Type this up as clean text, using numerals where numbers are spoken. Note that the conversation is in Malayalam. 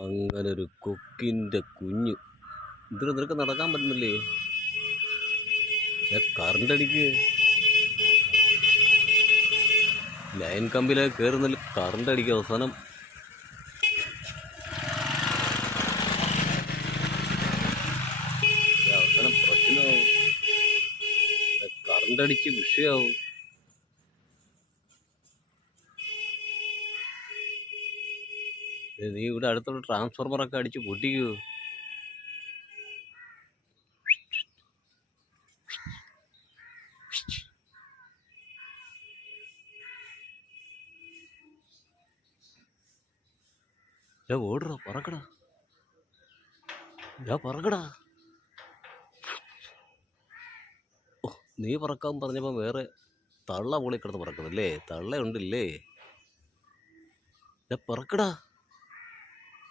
അങ്ങനെ ഒരു കൊക്കിൻ്റെ കുഞ്ഞ്. ഇതിന് നിനക്ക് നടക്കാൻ പറ്റുന്നില്ലേ? കറണ്ട് അടിക്ക്. ലൈൻ കമ്പിലേക്ക് കയറുന്നില്ല, കറണ്ട് അടിക്കുക. അവസാനം പ്രശ്നമാവും, കറണ്ട് അടിച്ച് വിഷയമാവും. നീ ഇവിടെ അടുത്തുള്ള ട്രാൻസ്ഫോർമറൊക്കെ അടിച്ച് പൊട്ടിക്കൂ. ഓടടാ, പറക്കടാ, പറക്കടാ. ഓ, നീ പറക്കാൻ പറഞ്ഞപ്പോൾ വേറെ തള്ള മുകളിൽ കിടന്ന് പറക്കുന്നില്ലേ? തള്ള ഉണ്ടില്ലേ? പറക്കടാ.